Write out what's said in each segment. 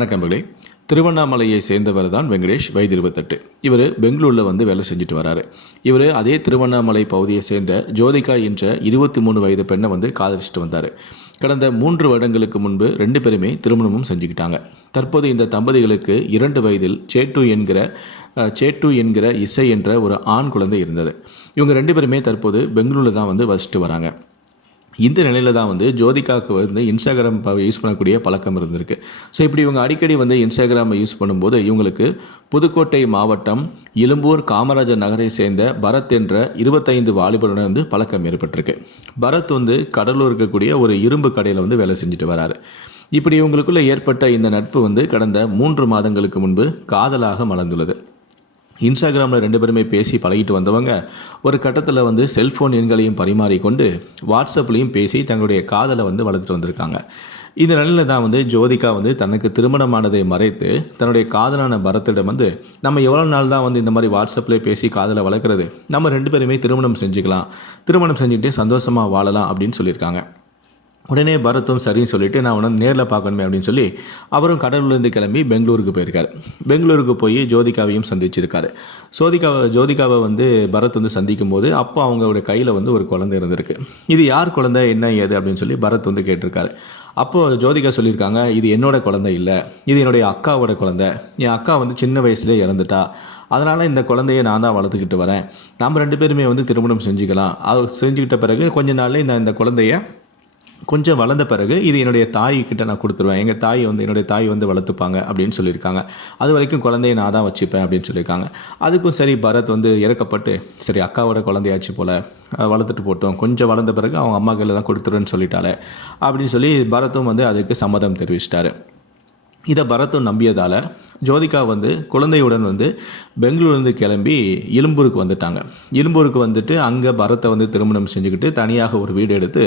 வணக்கம்பளே. திருவண்ணாமலையை சேர்ந்தவர் தான் வெங்கடேஷ், வயது 28. இவர் பெங்களூரில் வேலை செஞ்சுட்டு வராரு. இவர் அதே திருவண்ணாமலை பகுதியை சேர்ந்த ஜோதிகா என்ற 23 வயது பெண்ணை காதலிச்சுட்டு வந்தார். கடந்த 3 வருடங்களுக்கு முன்பு 2 பேருமே திருமணமும் செஞ்சுக்கிட்டாங்க. தற்போது இந்த தம்பதிகளுக்கு 2 வயதில் சேட்டு என்கிற இசை என்ற ஒரு ஆண் குழந்தை இருந்தது. இவங்க 2 பேருமே தற்போது பெங்களூரில் தான் வசிச்சுட்டு வராங்க. இந்த நிலையில் தான் ஜோதிகாவுக்கு இன்ஸ்டாகிராம் யூஸ் பண்ணக்கூடிய பழக்கம் இருந்திருக்கு. ஸோ இப்படி இவங்க அடிக்கடி இன்ஸ்டாகிராமை யூஸ் பண்ணும்போது இவங்களுக்கு புதுக்கோட்டை மாவட்டம் இலும்பூர் காமராஜர் நகரை சேர்ந்த பரத் என்ற 25 வாலிபருடன் பழக்கம் ஏற்பட்டிருக்கு. பரத் கடலூர் இருக்கக்கூடிய ஒரு இரும்பு கடையில் வேலை செஞ்சுட்டு வராரு. இப்படி இவங்களுக்குள்ள ஏற்பட்ட இந்த நட்பு கடந்த 3 மாதங்களுக்கு முன்பு காதலாக மலர்ந்துள்ளது. இன்ஸ்டாகிராமில் 2 பேருமே பேசி பழகிட்டு வந்தவங்க ஒரு கட்டத்தில் செல்ஃபோன் எண்களையும் பரிமாறிக்கொண்டு வாட்ஸ்அப்லேயும் பேசி தங்களுடைய காதலை வளர்த்துட்டு வந்திருக்காங்க. இந்த நிலையில் தான் ஜோதிகா தனக்கு திருமணமானதை மறைத்து தன்னுடைய காதலான பரத்திடம் நம்ம எவ்வளோ நாள் தான் இந்த மாதிரி வாட்ஸ்அப்லேயே பேசி காதலை வளர்க்குறது, நம்ம 2 பேருமே திருமணம் செஞ்சுக்கலாம், திருமணம் செஞ்சுக்கிட்டே சந்தோஷமாக வாழலாம் அப்படின்னு சொல்லியிருக்காங்க. உடனே பரத்தும் சரின்னு சொல்லிவிட்டு நான் நேரில் பார்க்கணுமே அப்படின்னு சொல்லி அவரும் கடலூர்லேருந்து கிளம்பி பெங்களூருக்கு போயிருக்காரு. பெங்களூருக்கு போய் ஜோதிகாவையும் சந்திச்சிருக்காரு. ஜோதிகாவை பரத் சந்திக்கும் போது அப்போ அவங்களுடைய கையில் ஒரு குழந்தை இருந்திருக்கு. இது யார் குழந்தை, என்ன ஏது அப்படின்னு சொல்லி பரத் கேட்டிருக்காரு. அப்போது ஜோதிகா சொல்லியிருக்காங்க, இது என்னோட குழந்தை இல்லை, இது என்னுடைய அக்காவோட குழந்தை. என் அக்கா சின்ன வயசுலேயே இறந்துட்டா, அதனால் இந்த குழந்தையை நான் தான் வளர்த்துக்கிட்டு வரேன். நம்ம 2 பேருமே திருமணம் செஞ்சுக்கலாம். அது செஞ்சுக்கிட்ட பிறகு கொஞ்ச நாள்லேயே நான் இந்த குழந்தைய கொஞ்சம் வளர்ந்த பிறகு இது என்னுடைய தாய்கிட்ட நான் கொடுத்துருவேன், எங்கள் தாய் என்னுடைய தாய் வளர்த்துப்பாங்க அப்படின்னு சொல்லியிருக்காங்க. அது வரைக்கும் குழந்தையை நான் தான் வச்சுப்பேன் அப்படின்னு சொல்லியிருக்காங்க. அதுக்கும் சரி பரத் இறக்கப்பட்டு சரி அக்காவோட குழந்தையாச்சு போல் வளர்த்துட்டு போட்டோம், கொஞ்சம் வளர்ந்த பிறகு அவங்க அம்மா கையில் தான் கொடுத்துருன்னு சொல்லிட்டாலே அப்படின்னு சொல்லி பரத்தும் அதுக்கு சம்மதம் தெரிவிச்சிட்டாரு. இதை பரத்தும் நம்பியதால் ஜோதிகா குழந்தையுடன் பெங்களூர்லேருந்து கிளம்பி இலும்பூருக்கு வந்துட்டாங்க. இலும்பூருக்கு வந்துட்டு அங்கே பரத்தை திருமணம் செஞ்சுக்கிட்டு தனியாக ஒரு வீடு எடுத்து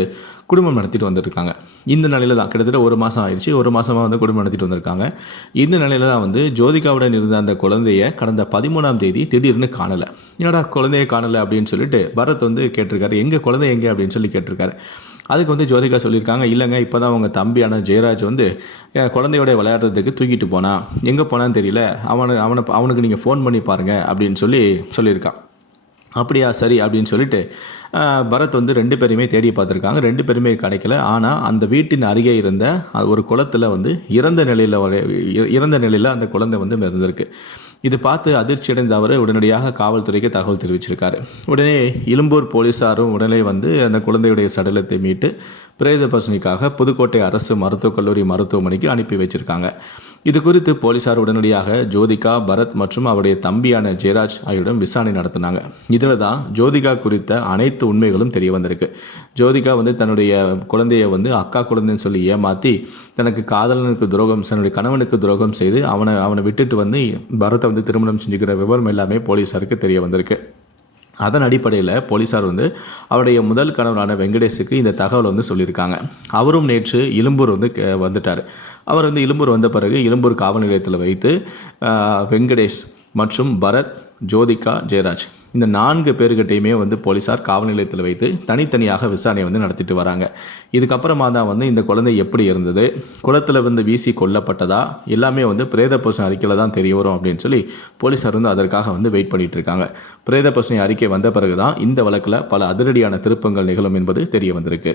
குடும்பம் நடத்திட்டு வந்துருக்காங்க. இந்த நிலையில் தான் கிட்டத்தட்ட 1 மாதம் ஆயிடுச்சு. 1 மாதமாக குடும்பம் நடத்திட்டு வந்திருக்காங்க. இந்த நிலையில் தான் ஜோதிகாவுடன் இருந்த அந்த குழந்தைய கடந்த 13ஆம் தேதி திடீர்னு காணலை. என்னடா குழந்தைய காணலை அப்படின்னு சொல்லிட்டு பரத் கேட்டிருக்காரு, எங்கே குழந்தை எங்கே அப்படின்னு சொல்லி கேட்டிருக்காரு. அதுக்கு ஜோதிகா சொல்லியிருக்காங்க, இல்லைங்க இப்போ தான் அவங்க தம்பியான ஜெயராஜ் குழந்தையோட விளையாடுறதுக்கு தூக்கிட்டு போனான், எங்கே போனான்னு தெரியல, அவனுக்கு நீங்கள் ஃபோன் பண்ணி பாருங்கள் அப்படின்னு சொல்லியிருக்கான். அப்படியா சரி அப்படின்னு சொல்லிட்டு பரத் 2 பேருமே தேடி பார்த்துருக்காங்க. 2 பேருமே கிடைக்கல. ஆனால் அந்த வீட்டின் அருகே இருந்த ஒரு குளத்தில் இறந்த நிலையில் அந்த குழந்தை மிதந்திருக்கு. இது பார்த்து அதிர்ச்சி அடைந்த அவர் உடனடியாக காவல்துறைக்கு தகவல் தெரிவிச்சிருக்காரு. உடனே இலும்பூர் போலீஸாரும் உடனே அந்த குழந்தையுடைய சடலத்தை மீட்டு பிரேத பரிசோதனைக்காக புதுக்கோட்டை அரசு மருத்துவக் கல்லூரி மருத்துவமனைக்கு அனுப்பி வச்சிருக்காங்க. இது குறித்து போலீசார் உடனடியாக ஜோதிகா, பரத் மற்றும் அவருடைய தம்பியான ஜெயராஜ் ஆகியோரிடம் விசாரணை நடத்தினாங்க. இதில் தான் ஜோதிகா குறித்த அனைத்து உண்மைகளும் தெரிய வந்திருக்கு. ஜோதிகா தன்னுடைய குழந்தைய அக்கா குழந்தைன்னு சொல்லி ஏமாற்றி தனக்கு காதலனுக்கு துரோகம், தன்னுடைய கணவனுக்கு துரோகம் செய்து அவனை விட்டுட்டு பரத்தை திருமணம் செஞ்சுக்கிற விவரம் எல்லாமே போலீஸாருக்கு தெரிய வந்திருக்கு. அதன் அடிப்படையில் போலீஸார் அவருடைய முதல் கணவரான வெங்கடேஷுக்கு இந்த தகவல் சொல்லியிருக்காங்க. அவரும் நேற்று இலும்பூர் வந்துட்டார். அவர் இலும்பூர் வந்த பிறகு இலும்பூர் காவல் நிலையத்தில் வைத்து வெங்கடேஷ் மற்றும் பரத், ஜோதிகா, ஜெயராஜ் இந்த 4 பேர்கிட்டையுமே போலீஸார் காவல் நிலையத்தில் வைத்து தனித்தனியாக விசாரணை நடத்திட்டு வராங்க. இதுக்கப்புறமா தான் இந்த குழந்தை எப்படி இருந்தது, குளத்தில் வீசி கொல்லப்பட்டதா, எல்லாமே பிரேத பரிசோதனை அறிக்கையில் தான் தெரிய வரும் அப்படின்னு சொல்லி போலீஸார் அதற்காக வெயிட் பண்ணிட்டு இருக்காங்க. பிரேத பரிசோதனை அறிக்கை வந்த பிறகு தான் இந்த வழக்கில் பல அதிரடியான திருப்பங்கள் நிகழும் என்பது தெரிய வந்திருக்கு.